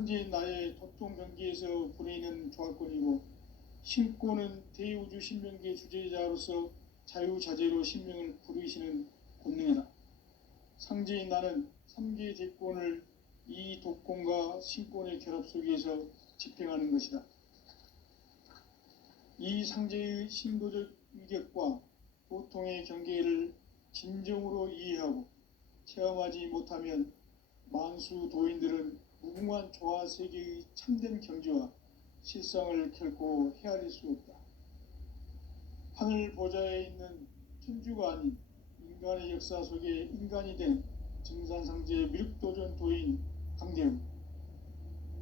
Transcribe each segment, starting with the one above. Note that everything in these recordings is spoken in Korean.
현재 나의 도통 경기에서 보내는 조합권이고, 신권은 대우주 신명기의 주제자로서 자유자재로 신명을 부르시는 권능이다. 상제인 나는 3개의 대권을 이 독권과 신권의 결합 속에서 집행하는 것이다. 이 상제의 신도적 위격과 도통의 경계를 진정으로 이해하고 체험하지 못하면 만수 도인들은 무궁한 조화 세계의 참된 경지와 실상을 결코 헤아릴 수 없다. 하늘 보좌에 있는 천주가 아닌 인간의 역사 속에 인간이 된 증산상제 미륵도전 도인 강대우,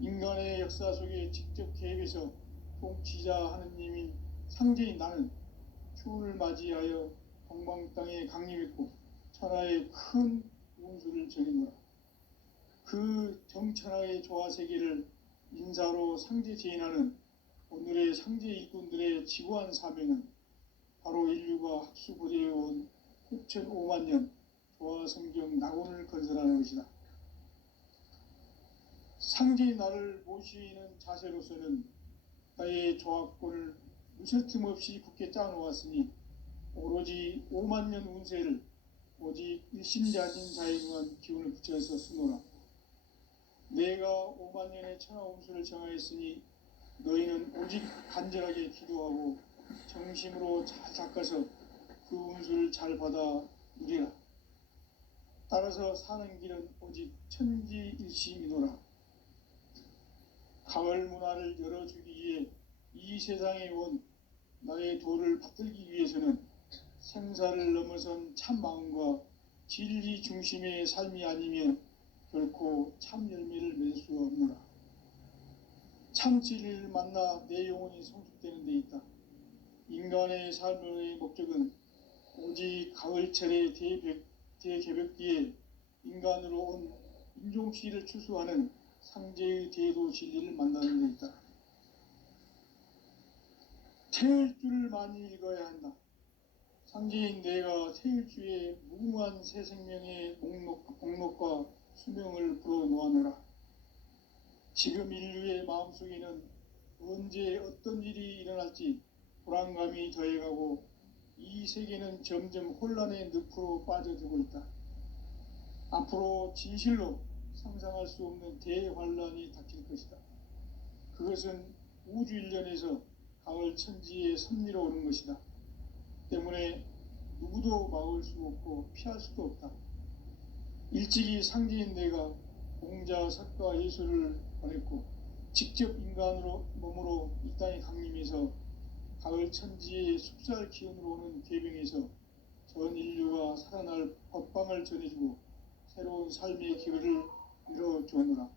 인간의 역사 속에 직접 개입해서 통치자 하느님인 상제인 나는 추운을 맞이하여 동방 땅에 강림했고 천하의 큰 운수를 정해놓아 그 정천하의 조화세계를 인사로 상제 제인하는 오늘의 상제 일꾼들의 지구한 사명은 바로 인류가 학수부대해온 6,500만 년 조화성경 낙원을 건설하는 것이다. 상제의 나를 모시는 자세로서는 나의 조합권을 무설틈 없이 굳게 짜놓았으니 오로지 5만 년 운세를 오직 일심자진 자에 의한 기운을 붙여서 쓰노라. 내가 5만 년의 천하 운수를 정하였으니 너희는 오직 간절하게 기도하고 정심으로 잘 닦아서 그 운수를 잘 받아 누리라. 따라서 사는 길은 오직 천지일심이노라. 가을 문화를 열어주기 위해 이 세상에 온 나의 도를 받들기 위해서는 생사를 넘어선 참 마음과 진리 중심의 삶이 아니면 결코 참 열매를 맺을 수 없노라. 참 진리를 만나 내 영혼이 성숙되는 데 있다. 인간의 삶의 목적은 오직 가을철의 대개벽 뒤에 인간으로 온 인종시를 추수하는 상제의 대도 진리를 만나는 데 있다. 태을주를 많이 읽어야 한다. 상제인 내가 태을주의 무궁한 새 생명의 목록과 수명을 불어놓아노라. 지금 인류의 마음속에는 언제 어떤 일이 일어날지 불안감이 더해가고 이 세계는 점점 혼란의 늪으로 빠져들고 있다. 앞으로 진실로 상상할 수 없는 대환란이 닥칠 것이다. 그것은 우주 일련에서 가을 천지의 섭리로 오는 것이다. 때문에 누구도 막을 수 없고 피할 수도 없다. 일찍이 상제인 내가 공자, 석가, 예수를 보냈고 직접 인간으로 몸으로 이 땅에 강림해서 가을 천지의 숲살 기운으로 오는 괴병에서 전 인류가 살아날 법방을 전해주고 새로운 삶의 기회를 이뤄주었노라.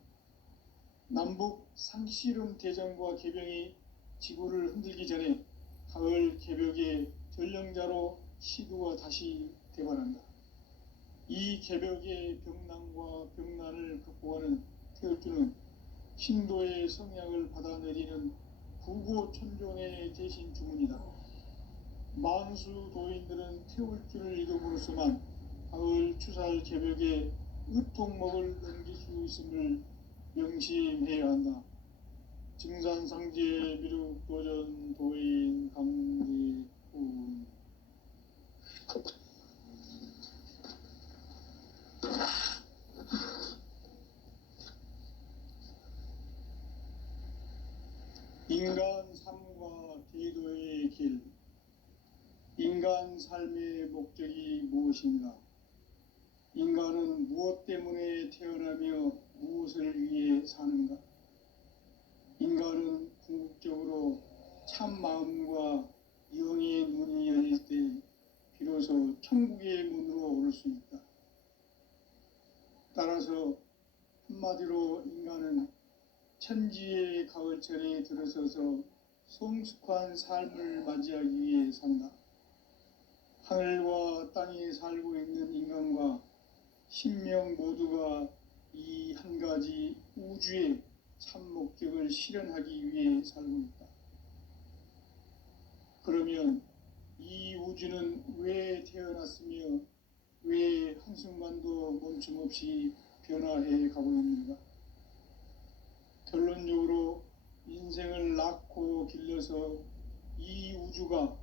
남북 상씨름 대전과 개병이 지구를 흔들기 전에 가을 개벽의 전령자로 시두가 다시 대발한다. 이 개벽의 병난과 병난을 극복하는 태을주는 신도의 성약을 받아내리는 구고천종의 대신 주문이다. 만수 도인들은 태울주를 이름으로서만 가을 추살 개벽의 으통목을 넘길 수 있음을 명심해야 한다. 증산상제 미륵도전 도인 강대훈. 인간 삶과 기도의 길. 인간 삶의 목적이 무엇인가? 인간은 무엇 때문에 태어나며 무엇을 위해 사는가? 인간은 궁극적으로 참 마음과 영의 눈이 열릴 때 비로소 천국의 문으로 오를 수 있다. 따라서 한마디로 인간은 천지의 가을철에 들어서서 성숙한 삶을 맞이하기 위해 산다. 하늘과 땅에 살고 있는 인간과 신명 모두가 이 한 가지 우주의 참 목적을 실현하기 위해 살고 있다. 그러면 이 우주는 왜 태어났으며 왜 한순간도 멈춤없이 변화해 가고 있는가? 결론적으로 인생을 낳고 길러서 이 우주가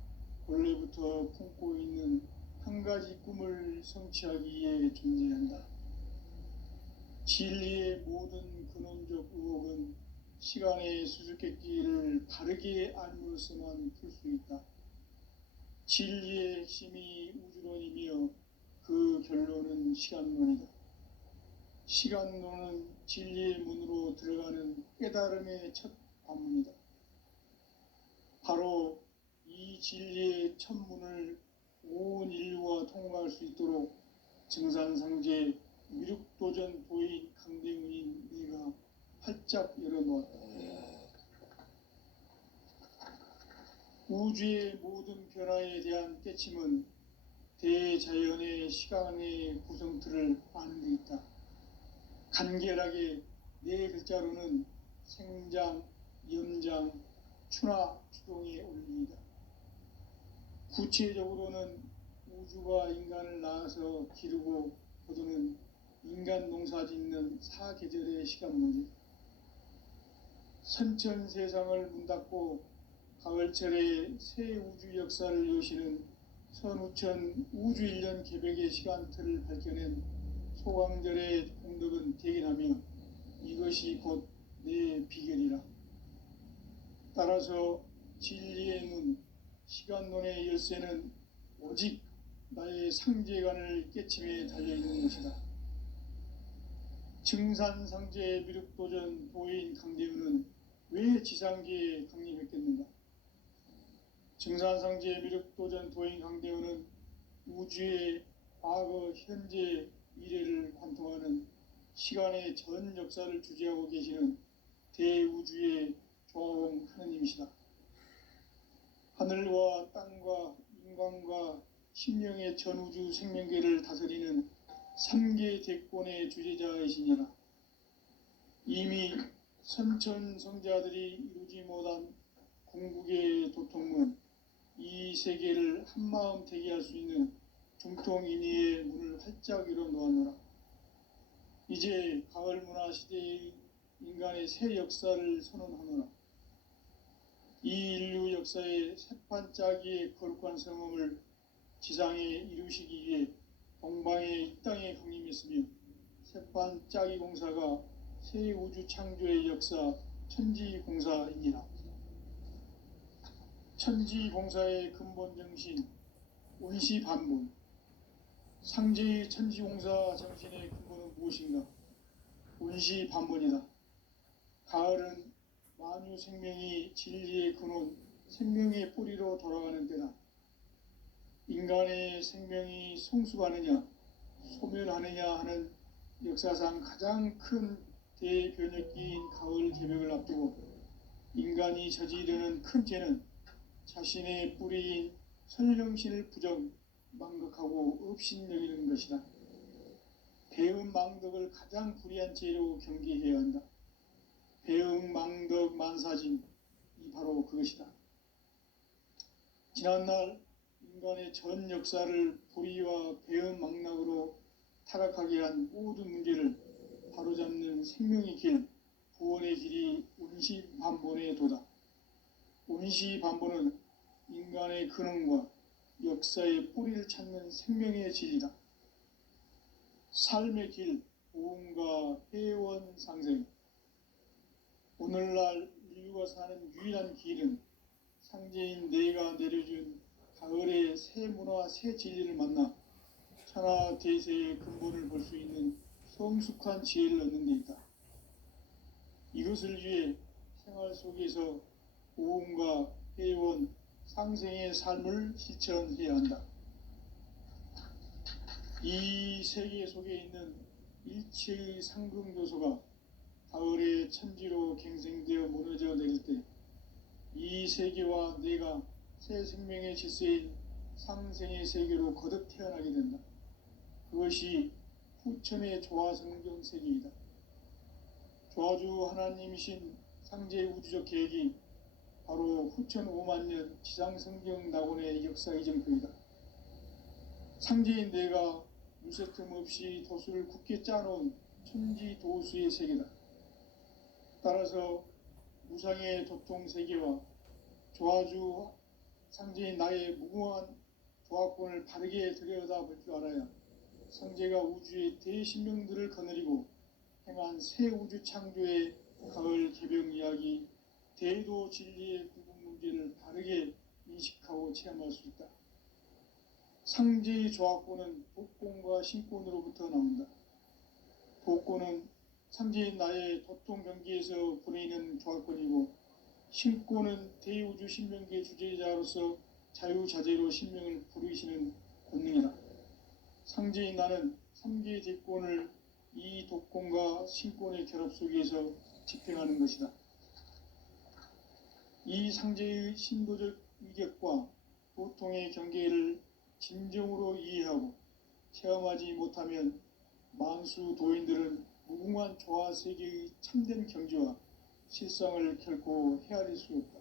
원래부터 품고 있는 한 가지 꿈을 성취하기 위해 존재한다. 진리의 모든 근원적 의혹은 시간의 수수께끼를 바르게 알므로서만 풀 수 있다. 진리의 핵심이 우주론이며 그 결론은 시간론이다. 시간론은 진리의 문으로 들어가는 깨달음의 첫 관문이다. 바로 이 진리의 첫 문을 온 인류가 통과할 수 있도록 증산상제 미륵도전 도인 강대훈인 내가 활짝 열어놓았다. 우주의 모든 변화에 대한 깨침은 대자연의 시간의 구성틀을 아는 데 있다. 간결하게 네 글자로는 생장, 염장, 추나 추동의 원리이다. 구체적으로는 우주가 인간을 낳아서 기르고 거두는 인간 농사 짓는 사계절의 시간문이다. 선천 세상을 문 닫고 가을철에 새 우주 역사를 여시는 선우천 우주 1년 개백의 시간틀을 밝혀낸 소강절의 공덕은 대견하며 이것이 곧 내 비결이라. 따라서 진리의 문, 시간론의 열쇠는 오직 나의 상제관을 깨침에 달려있는 것이다. 증산상제 미륵도전 도인 강대훈은 왜 지상계에 강림했겠는가? 증산상제 미륵도전 도인 강대훈은 우주의 과거, 현재, 미래를 관통하는 시간의 전 역사를 주재하고 계시는 대우주의 조화원 하느님이시다. 하늘과 땅과 인간과 신령의 전우주 생명계를 다스리는 3계 대권의 주재자이시니라. 이미 선천성자들이 이루지 못한 궁극의 도통문, 이 세계를 한마음 되게 할 수 있는 중통인의의 문을 활짝 열어놓았노라. 이제 가을 문화 시대의 인간의 새 역사를 선언하노라. 이 인류 역사의 새판짜기의 거룩한 성음을 지상에 이루시기 위해 동방의 이 땅에 강림했으며 새판짜기 공사가 새 우주 창조의 역사 천지공사이니라. 천지공사의 근본 정신 온시반본. 상제의 천지공사 정신의 근본은 무엇인가? 온시반본이다. 가을은 만유 생명이 진리의 근원, 생명의 뿌리로 돌아가는 때다. 인간의 생명이 성숙하느냐, 소멸하느냐 하는 역사상 가장 큰 대변혁기인 가을 개벽을 앞두고 인간이 저지르는 큰 죄는 자신의 뿌리인 설령신을 부정, 망극하고 업신여기는 것이다. 배음 망덕을 가장 불의한 죄로 경계해야 한다. 배음 망덕 만사진, 이 바로 그것이다. 지난날 인간의 전 역사를 불의와 배음 망락으로 타락하게 한 모든 문제를 바로잡는 생명의 길, 구원의 길이 온시반본의 도다. 온시반본은 인간의 근원과 역사의 뿌리를 찾는 생명의 진리다. 삶의 길, 보험과 회원 상생. 오늘날 인류가 사는 유일한 길은 상제인 내가 내려준 가을의 새 문화, 새 진리를 만나 천하 대세의 근본을 볼 수 있는 성숙한 지혜를 얻는 데 있다. 이것을 위해 생활 속에서 보험과 회원, 상생의 삶을 실천해야 한다. 이 세계 속에 있는 일체의 상금교소가 가을의 천지로 갱생되어 무너져 내릴 때 이 세계와 내가 새 생명의 질서인 상생의 세계로 거듭 태어나게 된다. 그것이 후천의 조화성경 세계이다. 조화주 하나님이신 상제의 우주적 계획이 바로 후천 5만년 지상성경 낙원의 역사 이정표이다. 상제인 내가 무쇠틈 없이 도수를 굳게 짜놓은 천지도수의 세계다. 따라서 무상의 도통 세계와 조화주 상제인 나의 무궁한 조합권을 바르게 들여다볼 줄 알아야 성제가 우주의 대신명들을 거느리고 행한 새 우주 창조의 가을 개병 이야기, 대도 진리의 구분 문제를 바르게 인식하고 체험할 수 있다. 상제의 조합권은 복권과 신권으로부터 나온다. 복권은 상제인 나의 도통 경계에서 보내는 조합권이고, 신권은 대우주 신명계 주제자로서 자유자재로 신명을 부르시는 권능이다. 상제인 나는 3개의 대권을 이 독권과 신권의 결합 속에서 집행하는 것이다. 이 상제의 신도적 위격과 보통의 경계를 진정으로 이해하고 체험하지 못하면 만수 도인들은 무궁한 조화 세계의 참된 경지와 실상을 결코 헤아릴 수 없다.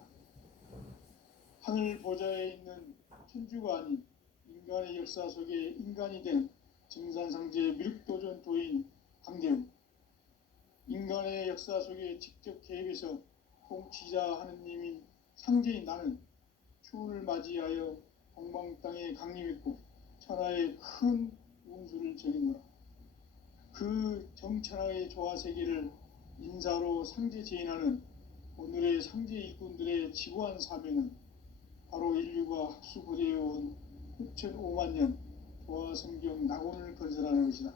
하늘 보좌에 있는 천주가 아닌 인간의 역사 속에 인간이 된 증산상제 미륵도전 도인 강대우, 인간의 역사 속에 직접 개입해서 통치자 하느님인 상제인 나는 추운을 맞이하여 동방 땅에 강림했고 천하의 큰 운수를 정해노라. 그 정천하의 조화세계를 인사로 상제 제인하는 오늘의 상제 일꾼들의 지구한 사명은 바로 인류가 학수고대해온 6,500만 년 조화성경 낙원을 건설하는 것이다.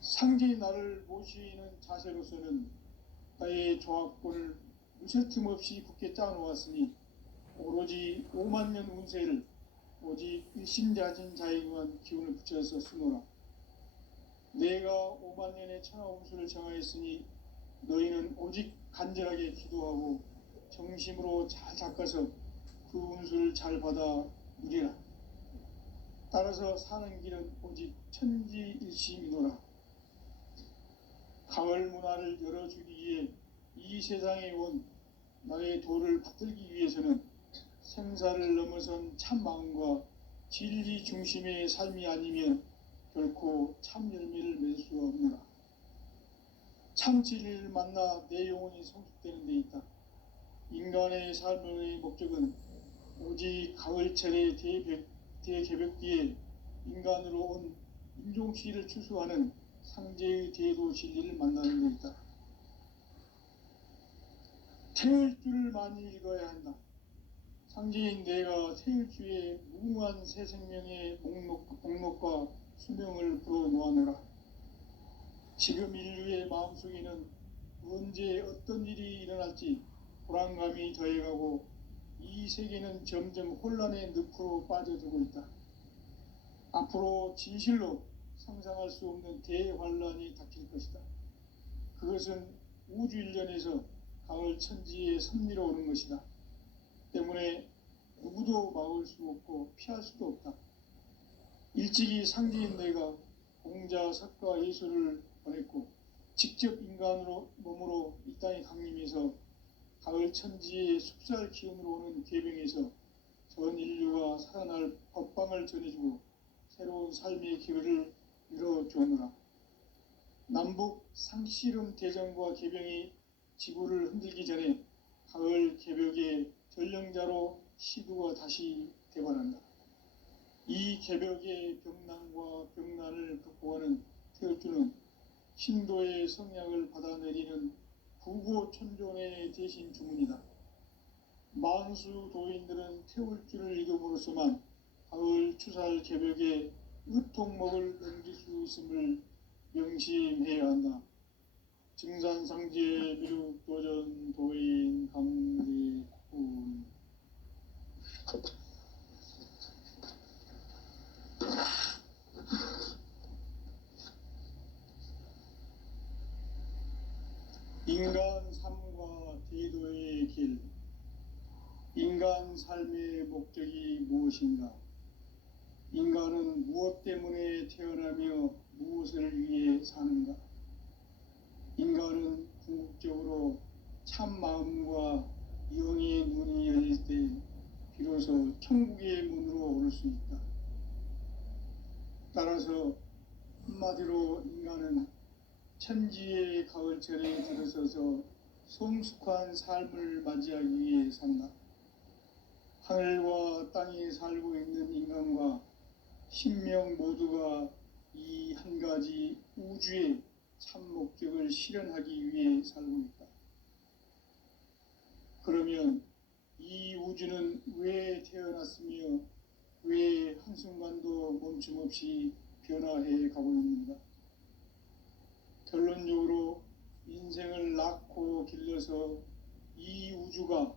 상제의 나를 모시는 자세로서는 나의 조합권을 무쇠 틈 없이 굳게 짜놓았으니 오로지 5만 년 운세를 오직 일심자진 자에게만 기운을 붙여서 쓰노라. 내가 5만 년의 천하 운수를 정하였으니 너희는 오직 간절하게 기도하고 정심으로 잘 닦아서 그 운수를 잘 받아 누리라. 따라서 사는 길은 오직 천지일심이노라. 가을 문화를 열어주기 위해 이 세상에 온 나의 도를 받들기 위해서는 생사를 넘어선 참 마음과 진리 중심의 삶이 아니면 결코 참 열매를 맺을 수가 없노라. 참 진리를 만나 내 영혼이 성숙되는 데 있다. 인간의 삶의 목적은 오직 가을철의 대개벽 뒤에 인간으로 온 인종시를 추수하는 상제의 대도 진리를 만나는 데 있다. 태을 줄을 많이 읽어야 한다. 상제인 내가 태을 주에 무궁한 새 생명의 목록과 수명을 불어놓아노라. 지금 인류의 마음속에는 언제 어떤 일이 일어날지 불안감이 더해가고 이 세계는 점점 혼란의 늪으로 빠져들고 있다. 앞으로 진실로 상상할 수 없는 대환란이 닥칠 것이다. 그것은 우주 일련에서 가을 천지에 선미로 오는 것이다. 때문에 누구도 막을 수 없고 피할 수도 없다. 일찍이 상제인 내가 공자, 석가, 예수를 보냈고 직접 인간으로 몸으로 이 땅에 강림해서 가을 천지의 숲살 기운으로 오는 계병에서 전 인류가 살아날 법방을 전해주고 새로운 삶의 기회를 열어주오노라. 남북 상씨름 대전과 계병이 지구를 흔들기 전에 가을 개벽의 전령자로 시두가 다시 대관한다. 이 개벽의 병난과 병난을 극복하는 태울주는 신도의 성약을 받아내리는 부고천존의 대신 주문이다. 만수 도인들은 태울주를 읽음으로써만 가을 추살 개벽의 의통목을 넘길 수 있음을 명심해야 한다. 증산상제 미륵도전 도인 강대훈. 인간 삶과 대도의 길. 인간 삶의 목적이 무엇인가? 인간은 무엇 때문에 태어나며 무엇을 위해 사는가? 인간은 궁극적으로 참 마음과 영의 눈이 열릴 때 비로소 천국의 문으로 오를 수 있다. 따라서 한마디로 인간은 천지의 가을철에 들어서서 성숙한 삶을 맞이하기 위해 산다. 하늘과 땅에 살고 있는 인간과 신명 모두가 이 한 가지 우주의 참 목적을 실현하기 위해 살고 있다. 그러면 이 우주는 왜 태어났으며 왜 한순간도 멈춤없이 변화해 가고 있는가? 결론적으로 인생을 낳고 길러서 이 우주가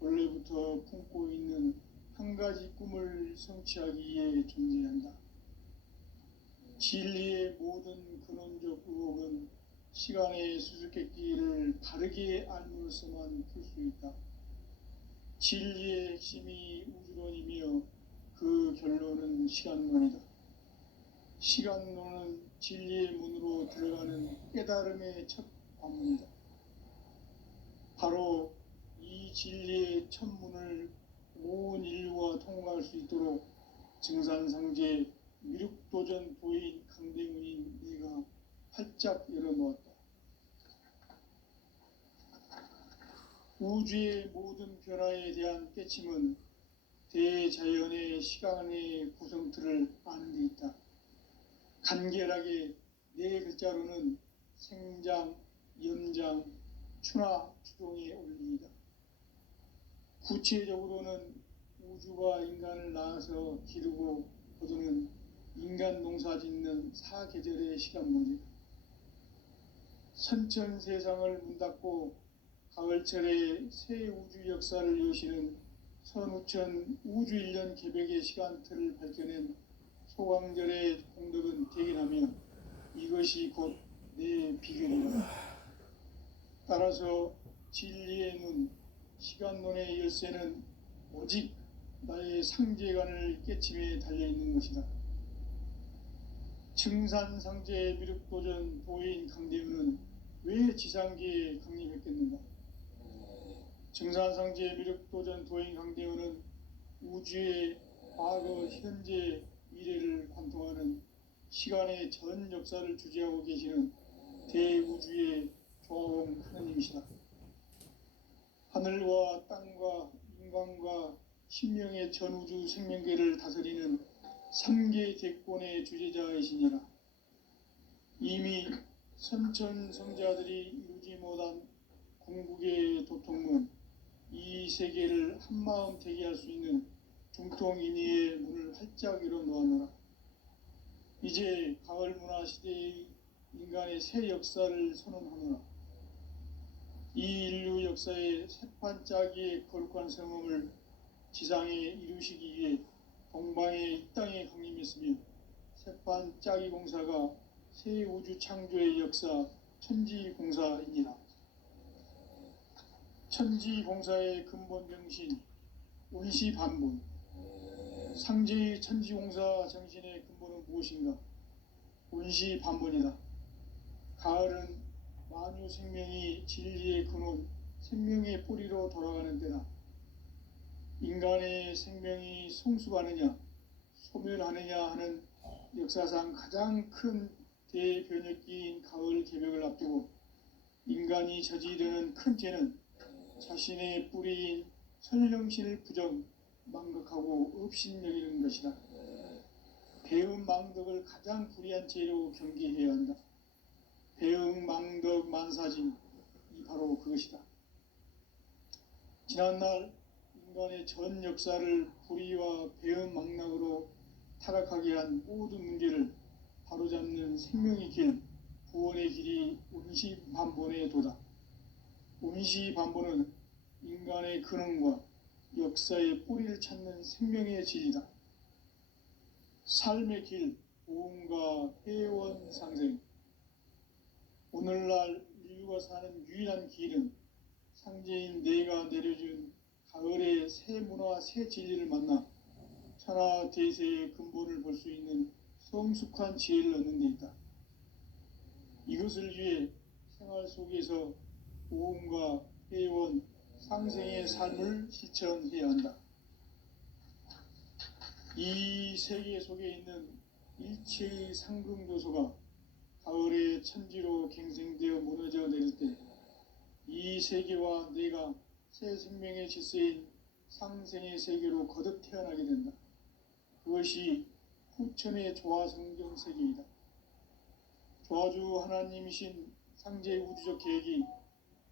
원래부터 품고 있는 한 가지 꿈을 성취하기 위해 존재한다. 진리의 모든 근원적 의혹은 시간의 수수께끼를 바르게 알므로써만 풀 수 있다. 진리의 핵심이 우주론이며 그 결론은 시간론이다. 시간론은 진리의 문으로 들어가는 깨달음의 첫 관문이다. 바로 이 진리의 첫 문을 온 인류가 통과할 수 있도록 증산상제 미륵도전 도인 강대문인 내가 활짝 열어놓았다. 우주의 모든 변화에 대한 깨침은 대자연의 시간의 구성틀을 아는 데 있다. 간결하게 네 글자로는 생장, 연장, 추나 추동의 원리이다. 구체적으로는 우주가 인간을 낳아서 기르고 거두는 인간 농사 짓는 사계절의 시간 문제다. 선천 세상을 문 닫고 가을철에 새 우주 역사를 여시는 선우천 우주 1년 개백의 시간틀을 밝혀낸 소강절의 공덕은 대견하며 이것이 곧 내 비결이다. 따라서 진리의 눈, 시간론의 열쇠는 오직 나의 상제관을 깨침에 달려있는 것이다. 증산상제 미륵도전 도인 강대문은 왜 지상계에 강림했겠는가? 증산상제 미륵도전 도인 강대문은 우주의 과거, 현재, 미래를 관통하는 시간의 전 역사를 주재하고 계시는 대우주의 조화원 하느님이시다. 하늘과 땅과 인간과 신명의 전우주 생명계를 다스리는 3계 대권의 주제자이시니라. 이미 선천성자들이 이루지 못한 궁극의 도통문, 이 세계를 한마음 되게 할 수 있는 중통인의의 문을 활짝 열어놓아노라. 이제 가을 문화 시대의 인간의 새 역사를 선언하노라. 이 인류 역사의 새판짜기의 거룩한 성음을 지상에 이루시기 위해 동방의 이 땅에 강림했으며 새판짜기 공사가 새 우주 창조의 역사 천지공사이니라. 천지공사의 근본 정신 운시반본, 상제의 천지공사 정신의 근본은 무엇인가? 운시반본이다. 가을은 만유 생명이 진리의 근원, 생명의 뿌리로 돌아가는 때다. 인간의 생명이 성숙하느냐, 소멸하느냐 하는 역사상 가장 큰 대변혁기인 가을 개벽을 앞두고 인간이 저지르는 큰 죄는 자신의 뿌리인 선령신을 부정, 망각하고 업신여기는 것이다. 배음 망덕을 가장 불의한 죄로 경계해야 한다. 배음 망덕 만사진, 이 바로 그것이다. 지난날 인간의 전 역사를 불의와 배음 망락으로 타락하게 한 모든 문제를 바로잡는 생명의 길, 구원의 길이 운시반본의 도다. 운시반본은 인간의 근원과 역사의 뿌리를 찾는 생명의 진리다. 삶의 길, 보험과 회원 상생. 오늘날 인류가 사는 유일한 길은 상제인 내가 내려준 가을의 새 문화, 새 진리를 만나 천하 대세의 근본을 볼 수 있는 성숙한 지혜를 얻는 데 있다. 이것을 위해 생활 속에서 보험과 회원, 상생의 삶을 실천해야 한다. 이 세계 속에 있는 일체의 상금 요소가 가을의 천지로 갱생되어 무너져 내릴 때 이 세계와 내가 새 생명의 질서인 상생의 세계로 거듭 태어나게 된다. 그것이 후천의 조화 성경 세계이다. 조화주 하나님이신 상제의 우주적 계획이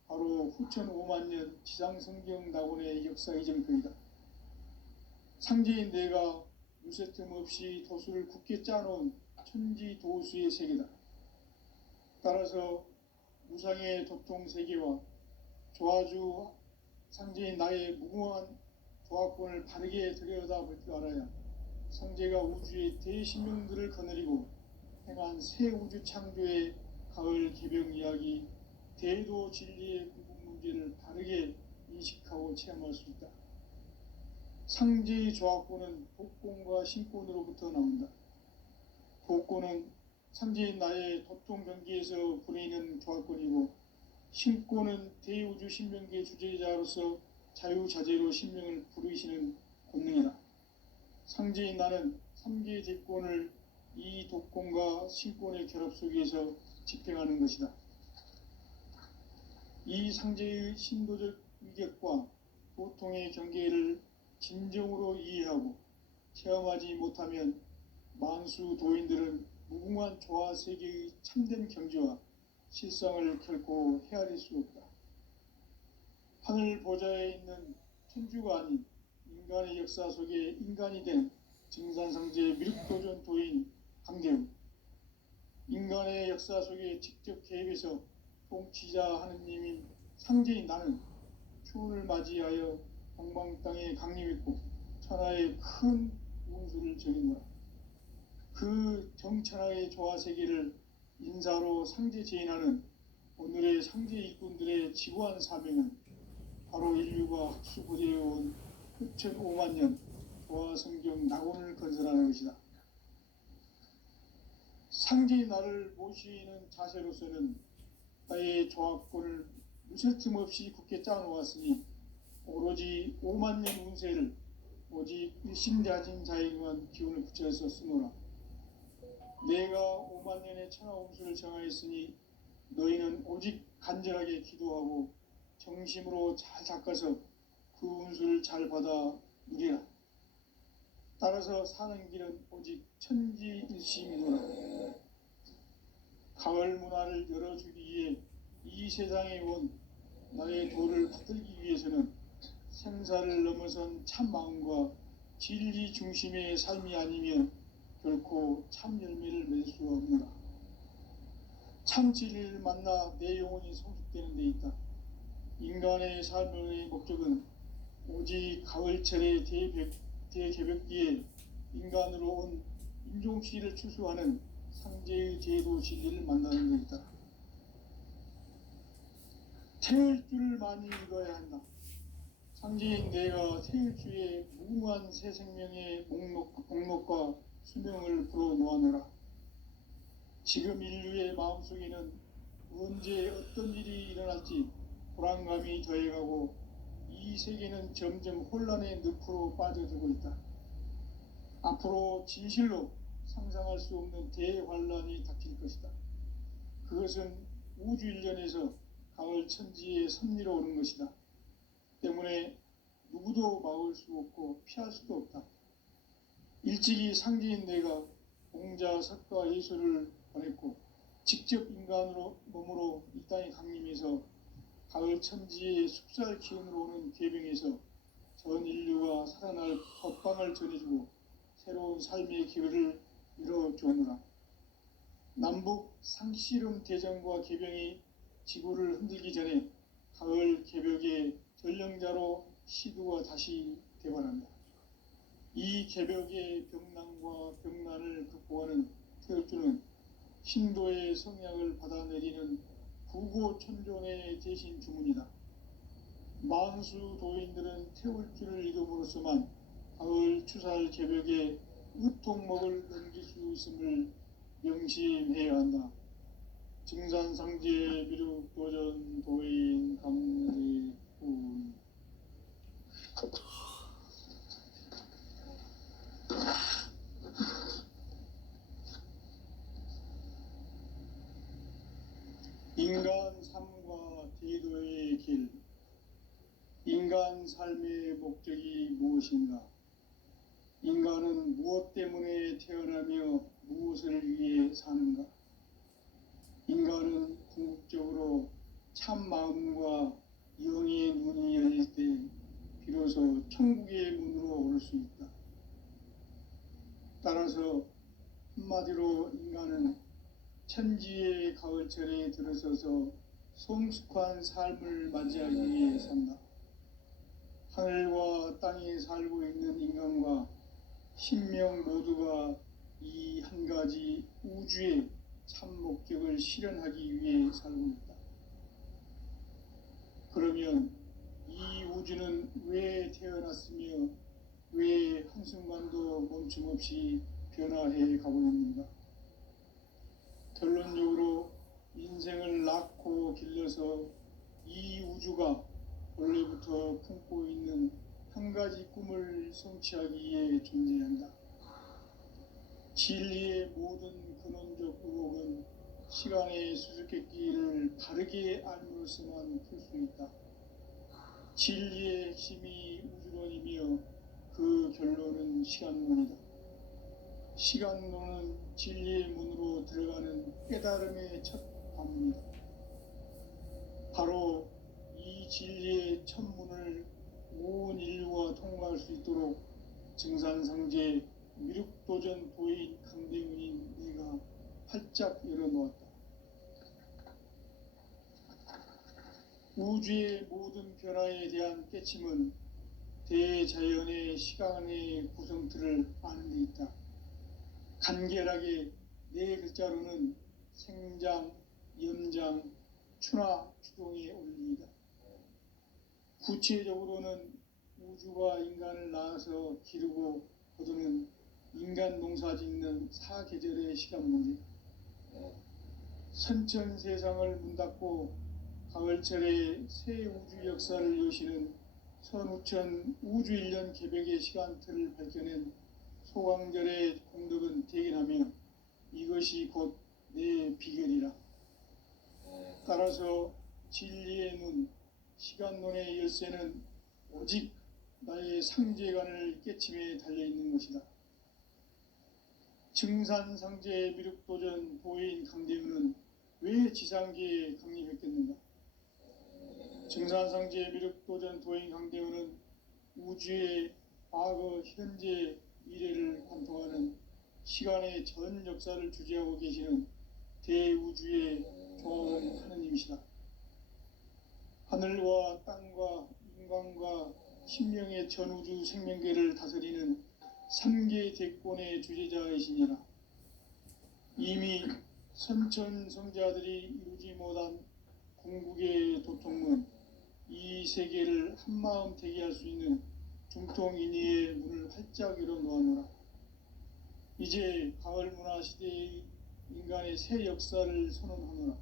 바로 후천 5만 년 지상 성경 낙원의 역사 이정표이다. 상제인 내가 무쇠 틈 없이 도수를 굳게 짜놓은 천지 도수의 세계다. 따라서 무상의 도통 세계와 조화주 상제인 나의 무궁한 조화권을 바르게 들여다볼 줄 알아야 상제가 우주의 대신명들을 거느리고 행한 새 우주 창조의 가을 개병 이야기, 대도 진리의 궁극 문제를 바르게 인식하고 체험할 수 있다. 상제의 조화권은 복권과 신권으로부터 나온다. 복권은 상제인 나의 도통 경계에서 부리는 조화권이고, 신권은 대우주 신명계 주제자로서 자유자재로 신명을 부르시는 권능이다. 상제인 나는 3개의 대권을 이 독권과 신권의 결합 속에서 집행하는 것이다. 이 상제의 신도적 위격과 보통의 경계를 진정으로 이해하고 체험하지 못하면 만수 도인들은 무궁한 조화 세계의 참된 경지와 실상을 결코 헤아릴 수 없다. 하늘 보좌에 있는 천주가 아닌 인간의 역사 속에 인간이 된 증산상제의 미륵도전 도인 강대우, 인간의 역사 속에 직접 개입해서 통치자 하느님인 상제인 나는 추운을 맞이하여 동방 땅에 강림했고 천하의 큰 운수를 정했노라. 그 정천하의 조화 세계를 인사로 상제 제인하는 오늘의 상제 일꾼들의 지구한 사명은 바로 인류가 학수고대해온 후천 5만 년 조화 성경 낙원을 건설하는 것이다. 상제의 나를 모시는 자세로서는 나의 조화권을 무쇠 틈 없이 굳게 짜놓았으니 오로지 5만 년 운세를 오직 일심자진 자에게만 기운을 붙여서 쓰노라. 내가 5만 년의 천하 운수를 정하였으니 너희는 오직 간절하게 기도하고 정심으로 잘 닦아서 그 운수를 잘 받아 누리라. 따라서 사는 길은 오직 천지일심이노라. 가을 문화를 열어주기 위해 이 세상에 온 나의 도를 받들기 위해서는 생사를 넘어선 참 마음과 진리 중심의 삶이 아니면 결코 참 열매를 맺을 수가 없노라. 참 진리를 만나 내 영혼이 성숙되는 데 있다. 인간의 삶의 목적은 오직 가을철의 대개벽기에 인간으로 온 인종시를 추수하는 상제의 제도 진리를 만나는 데 있다. 태울 줄을 많이 읽어야 한다. 상제인 내가 태울 주의 무궁한 새 생명의 목록과 수명을 불어놓아노라. 지금 인류의 마음속에는 언제 어떤 일이 일어날지 불안감이 더해가고 이 세계는 점점 혼란의 늪으로 빠져들고 있다. 앞으로 진실로 상상할 수 없는 대환란이 닥칠 것이다. 그것은 우주 일련에서 가을 천지의 섭리로 오는 것이다. 때문에 누구도 막을 수 없고 피할 수도 없다. 일찍이 상제인 내가 공자, 석가, 예수를 보냈고 직접 인간으로 몸으로 이 땅에 강림해서 가을 천지의 숙살 기운으로 오는 계병에서 전 인류가 살아날 법방을 전해주고 새로운 삶의 기회를 이뤄주오노라. 남북 상씨름 대전과 계병이 지구를 흔들기 전에 가을 개벽의 전령자로 시두가 다시 대발한다. 이 개벽의 병난과 병난을 극복하는 태울주는 신도의 성약을 받아내리는 구고천존의 대신 주문이다. 만수 도인들은 태울주를 읽음으로써만 가을 추살 개벽의 으통목을 넘길 수 있음을 명심해야 한다. 증산상제 미륵도전 도인 강대훈. 인간 삶의 목적이 무엇인가? 인간은 무엇 때문에 태어나며 무엇을 위해 사는가? 인간은 궁극적으로 참 마음과 영의 눈이 열릴 때 비로소 천국의 문으로 오를 수 있다. 따라서 한마디로 인간은 천지의 가을철에 들어서서 성숙한 삶을 맞이하기 위해 산다. 하늘과 땅에 살고 있는 인간과 신명 모두가 이 한 가지 우주의 참 목적을 실현하기 위해 살고 있다. 그러면 이 우주는 왜 태어났으며 왜 한순간도 멈춤없이 변화해 가고 있는가? 결론적으로 인생을 낳고 길러서 이 우주가 원래부터 품고 있는 한 가지 꿈을 성취하기 위해 존재한다. 진리의 모든 근원적 의혹은 시간의 수수께끼를 바르게 알므로서만 풀 수 있다. 진리의 핵심이 우주론이며 그 결론은 시간론이다. 시간론은 진리의 문으로 들어가는 깨달음의 첫 관문이다. 바로 이 진리의 첫 문을 온 인류가 통과할 수 있도록 증산상제 미륵도전 도인 강대문인 내가 활짝 열어놓았다. 우주의 모든 변화에 대한 깨침은 대자연의 시간의 구성틀을 아는 데 있다. 간결하게 네 글자로는 생장, 염장, 추나 추동의 원리이다. 구체적으로는 우주가 인간을 낳아서 기르고 거두는 인간 농사 짓는 사계절의 시간 문제. 선천 세상을 문 닫고 가을철에 새 우주 역사를 여시는 선우천 우주 1년 개백의 시간틀을 밝혀낸 소강절의 공덕은 대견하며 이것이 곧 내 비결이라. 따라서 진리의 눈, 시간론의 열쇠는 오직 나의 상제관을 깨침에 달려있는 것이다. 증산상제 미륵도전 도인 강대문은 왜 지상계에 강림했겠는가? 증산상제 미륵도전 도인 강대문은 우주의 과거, 현재, 미래를 관통하는 시간의 전 역사를 주재하고 계시는 대우주의 조화원 하느님이시다. 하늘과 땅과 인간과 신명의 전우주 생명계를 다스리는 3계 대권의 주재자이시니라. 이미 선천성자들이 이루지 못한 궁극의 도통문, 이 세계를 한마음 되게 할 수 있는 중통인의의 문을 활짝 열어놓아노라. 이제 가을 문화 시대의 인간의 새 역사를 선언하노라.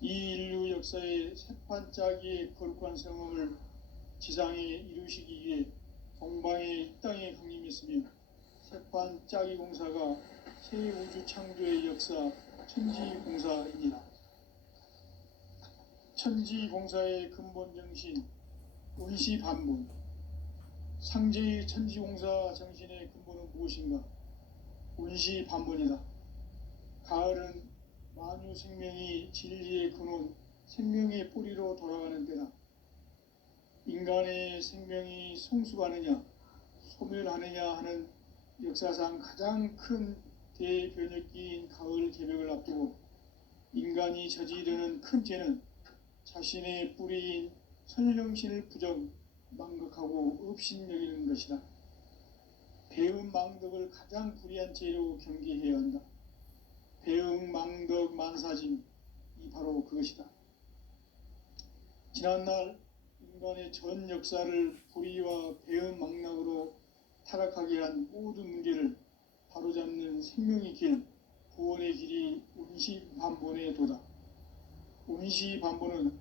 이 인류 역사의 새판짜기의 거룩한 성험을 지상에 이루시기 위해 동방의 이 땅에 강림했으며 새판짜기 공사가 새 우주 창조의 역사 천지공사이니라. 천지공사의 근본 정신 운시반본. 상제의 천지공사 정신의 근본은 무엇인가? 운시반본이다. 가을은 만유 생명이 진리의 근원, 생명의 뿌리로 돌아가는 때다. 인간의 생명이 성숙하느냐, 소멸하느냐 하는 역사상 가장 큰 대변혁기인 가을 개벽을 앞두고 인간이 저지르는 큰 죄는 자신의 뿌리인 선령신을 부정, 망극하고 업신여기는 것이다. 배음 망덕을 가장 불의한 죄로 경계해야 한다. 배음 망덕 만사짐이 바로 그것이다. 지난날 인간의 전 역사를 불의와 배음 망락으로 타락하게 한 모든 문제를 바로잡는 생명의 길, 구원의 길이 운시반본의 도다. 운시반본은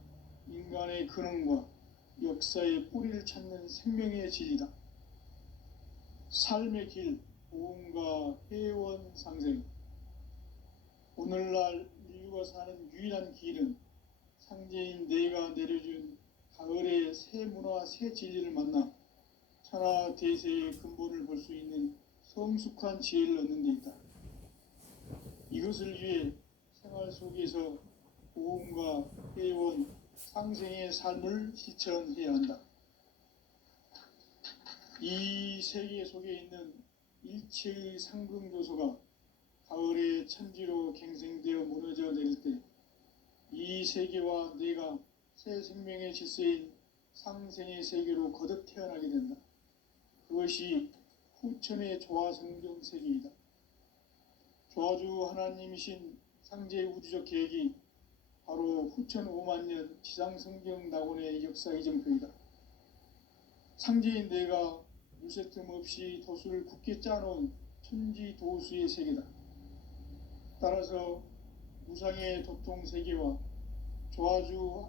인간의 근원과 역사의 뿌리를 찾는 생명의 진리다. 삶의 길, 보험과 회원 상생. 오늘날 인류가 사는 유일한 길은 상제인 내가 내려준 가을의 새 문화, 새 진리를 만나 천하 대세의 근본을 볼 수 있는 성숙한 지혜를 얻는 데 있다. 이것을 위해 생활 속에서 고음과 해온 상생의 삶을 실천해야 한다. 이 세계 속에 있는 일체의 상승조소가 가을의 천지로 갱생되어 무너져 내릴 때 이 세계와 내가 새 생명의 질서인 상생의 세계로 거듭 태어나게 된다. 그것이 후천의 조화성경 세계이다. 조화주 하나님이신 상제 우주적 계획이 바로 후천 5만 년 지상성경 낙원의 역사 이정표이다. 상제인 내가 물새 틈 없이 도수를 굳게 짜놓은 천지 도수의 세계다. 따라서 무상의 도통 세계와 조화주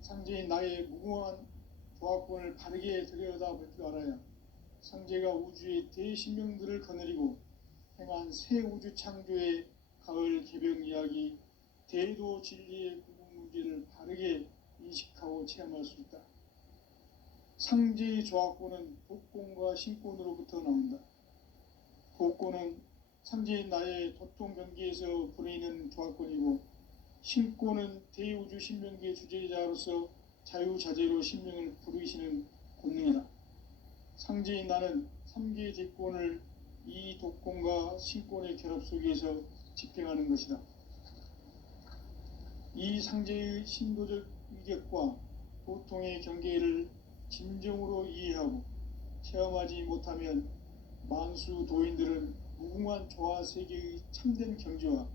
상제인 나의 무궁한 조화권을 바르게 들여다볼 줄 알아야 상제가 우주의 대신명들을 거느리고 행한 새 우주 창조의 가을 개병 이야기, 대도 진리의 구분 문제를 바르게 인식하고 체험할 수 있다. 상제의 조화권은 독권과 신권으로부터 나온다. 독권은 상제인 나의 도통 경계에서 부리는 조화권이고, 신권은 대우주 신명기의 주제자로서 자유자재로 신명을 부르시는 권능이다. 상제인 나는 3개의 대권을 이 독권과 신권의 결합 속에서 집행하는 것이다. 이 상제의 신도적 위격과 도통의 경계를 진정으로 이해하고 체험하지 못하면 만수 도인들은 무궁한 조화 세계의 참된 경지와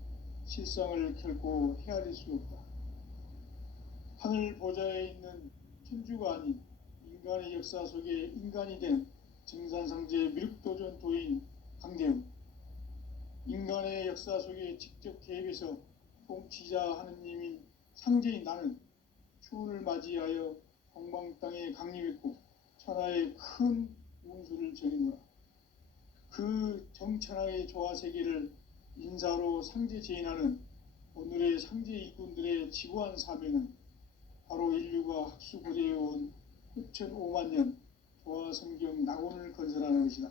실상을 결코 헤아릴 수 없다. 하늘 보좌에 있는 천주가 아닌 인간의 역사 속에 인간이 된 증산상제 미륵도전 도인 강대웅, 인간의 역사 속에 직접 개입해서 통치자 하느님인 상제인 나는 추운을 맞이하여 동방 땅에 강림했고 천하의 큰 운수를 전이노라. 그 정천하의 조화 세계를 인사로 상제 제인하는 오늘의 상제 일꾼들의 지구한 사명은 바로 인류가 학수고대해온 후천 5만 년 조화 성경 낙원을 건설하는 것이다.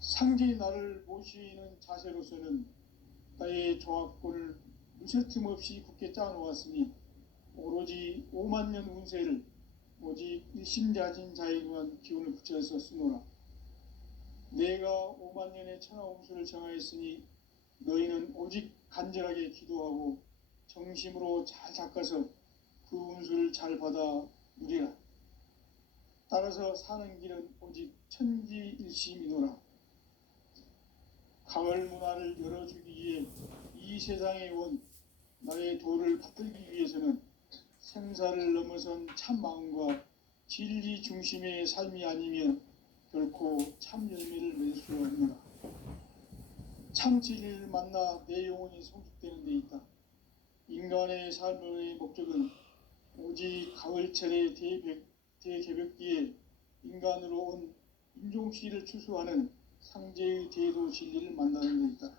상제의 나를 모시는 자세로서는 나의 조화권을 무쇠 틈 없이 굳게 짜놓았으니 오로지 5만 년 운세를 오직 일심자진 자에게만 기운을 붙여서 쓰노라. 내가 5만 년의 천하 운수를 정하였으니 너희는 오직 간절하게 기도하고 정심으로 잘 닦아서 그 운수를 잘 받아 누리라. 따라서 사는 길은 오직 천지일심이노라. 가을 문화를 열어주기 위해 이 세상에 온 나의 도를 받들기 위해서는 생사를 넘어선 참 마음과 진리 중심의 삶이 아니면 결코 참 열매를 맺을 수 없노라. 참 진리를 만나 내 영혼이 성숙되는 데 있다. 인간의 삶의 목적은 오직 가을철의 대개벽기에 인간으로 온 인종씨를 추수하는 상제의 대도 진리를 만나는 데 있다.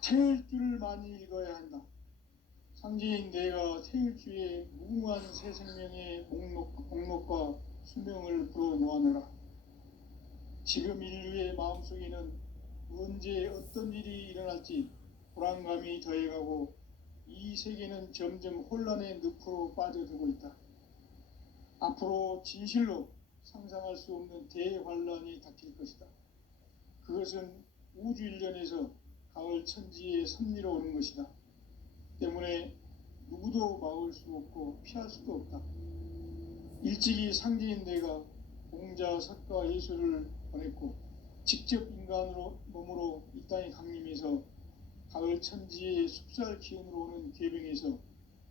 태을 줄을 많이 읽어야 한다. 상제인 내가 태일주의 무궁한 새 생명의 목록과 수명을 불어놓아노라. 지금 인류의 마음속에는 언제 어떤 일이 일어날지 불안감이 더해가고 이 세계는 점점 혼란의 늪으로 빠져들고 있다. 앞으로 진실로 상상할 수 없는 대환란이 닥칠 것이다. 그것은 우주 일련에서 가을 천지의 섭리로 오는 것이다. 때문에 누구도 막을 수 없고 피할 수도 없다. 일찍이 상제인 내가 공자, 석가, 예수를 보냈고 직접 인간으로 몸으로 이 땅에 강림해서 가을 천지의 숲살 기운으로 오는 계병에서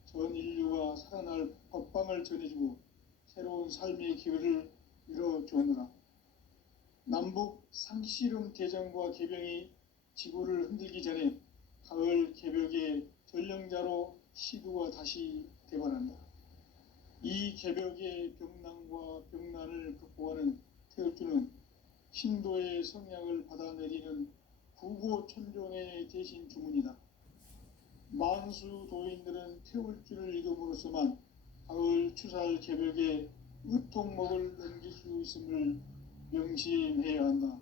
전 인류가 살아날 법방을 전해주고 새로운 삶의 기회를 열어주오노라. 남북 상씨름 대전과 계병이 지구를 흔들기 전에 가을 개벽의 전령자로 시두가 다시 대관한다. 이 개벽의 병난과 병난을 극복하는 태을주는 신도의 성약을 받아내리는 구고천존의 대신 주문이다. 만수 도인들은 태울 줄을 이름으로서만 가을 추살 개벽에 으통목을 넘길 수 있음을 명심해야 한다.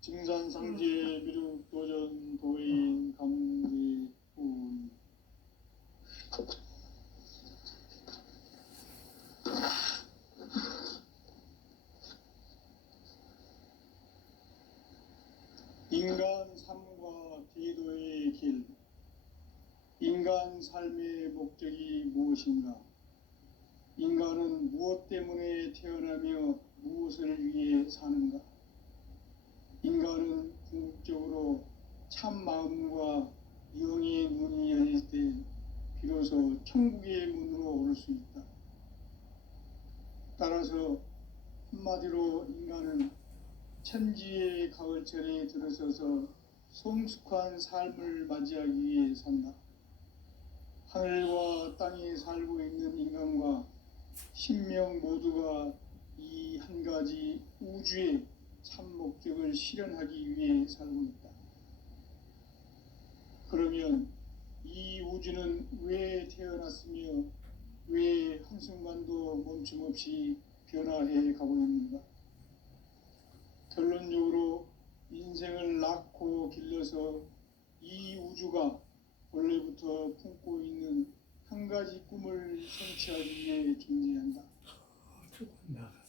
증산상제 미륵 도전 도인 강제훈. 인간 삶과 기도의 길. 인간 삶의 목적이 무엇인가? 인간은 무엇 때문에 태어나며 무엇을 위해 사는가? 인간은 궁극적으로 참 마음과 영의 문이 열릴 때 비로소 천국의 문으로 오를 수 있다. 따라서 한마디로 인간은 천지의 가을철에 들어서서 성숙한 삶을 맞이하기 위해 산다. 하늘과 땅에 살고 있는 인간과 신명 모두가 이 한 가지 우주의 참 목적을 실현하기 위해 살고 있다. 그러면 이 우주는 왜 태어났으며 왜 한순간도 멈춤없이 변화해 가고 있는가? 결론적으로 인생을 낳고 길러서 이 우주가 원래부터 품고 있는 한 가지 꿈을 성취하기 위해 존재한다.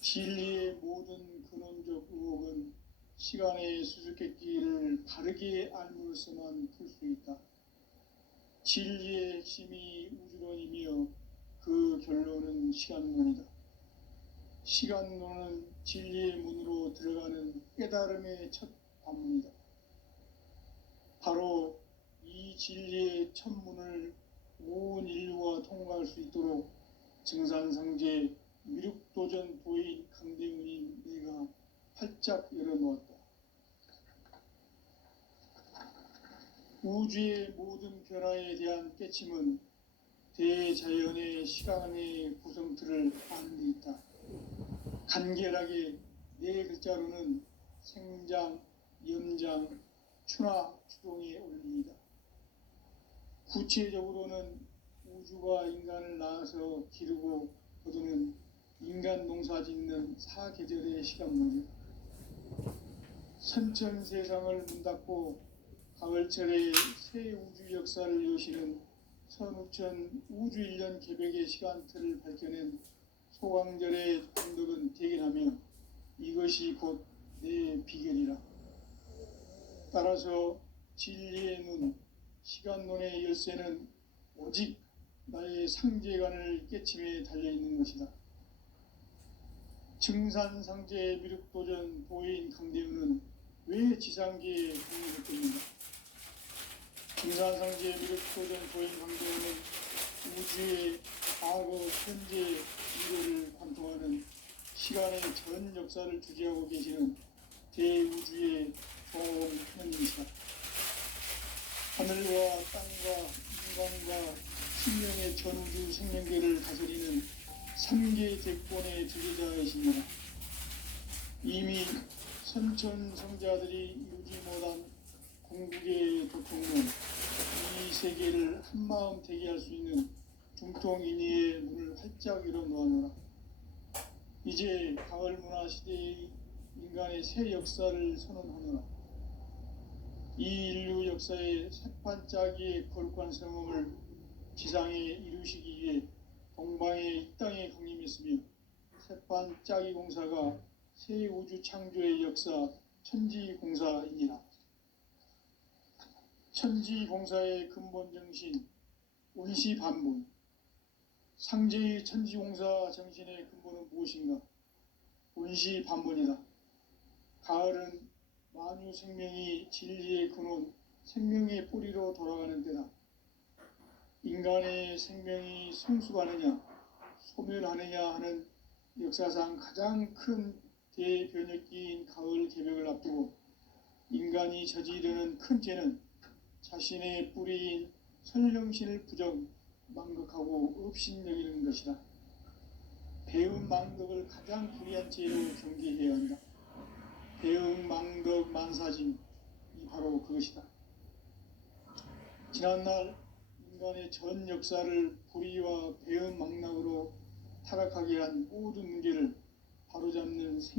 진리의 모든 근원적 의혹은 시간의 수수께끼를 바르게 알므로서만 풀 수 있다. 진리의 핵심이 우주론이며 그 결론은 시간론이다. 시간론은 진리의 문으로 들어가는 깨달음의 첫 관문이다. 바로 이 진리의 첫 문을 온 인류가 통과할 수 있도록 증산상제 미륵도전 도인 강대훈인 내가 활짝 열어놓았다. 우주의 모든 변화에 대한 깨침은 대자연의 시간의 구성틀을 아는 데 있다. 간결하게 네 글자로는 생장, 염장, 추나 추동의 원리이다. 구체적으로는 우주가 인간을 낳아서 기르고 거두는 인간 농사 짓는 사계절의 시간론이다. 선천 세상을 문 닫고 가을철에 새 우주 역사를 여시는 선우천 우주 1년 개벽의 시간틀을 밝혀낸 소강절의 공덕은 대견하며 이것이 곧 내 비결이라. 따라서 진리의 눈, 시간론의 열쇠는 오직 나의 상제관을 깨침에 달려있는 것이다. 증산상제 미륵도전 도인 강대훈은 왜 지상계에 공유했겠는가? 증산상제 미륵도전 도인 강대훈은 우주의 과거, 현재, 미래를 관통하는 시간의 전 역사를 주재하고 계시는 대우주의 종현이시다. 하늘과 땅과 인간과 sinh 명의 전우주 생명계를 다스리는 3개 대권의 지도자이십니다. 이미 선천성자들이 이루지 못한 궁극의 도통론, 이 세계를 한마음 되게 할 수 있는 중통인의의 문을 활짝 열어놓아노라. 이제 가을 문화 시대의 인간의 새 역사를 선언하노라. 이 인류 역사의 새판짜기의 거룩한 성음을 지상에 이루시기 위해 동방에 이 땅에 강림했으며 새판짜기 공사가 새 우주 창조의 역사 천지공사이니라. 천지공사의 근본 정신 원시반본. 상제의 천지공사 정신의 근본은 무엇인가? 원시반본이다. 가을은 만유 생명이 진리의 근원, 생명의 뿌리로 돌아가는 때다. 인간의 생명이 성숙하느냐, 소멸하느냐 하는 역사상 가장 큰 대변혁기인 가을 개벽을 앞두고 인간이 저지르는 큰 죄는 자신의 뿌리인 설령신을 부정, 망극하고 업신여기는 것이다. 배은 망덕을 가장 불의한 죄로 경계해야 한다. 배은 망덕 만사짐이 바로 그것이다. 지난날 인간의 전 역사를 불의와 배은망락으로 타락하게 한 모든 문제를 바로잡는 생명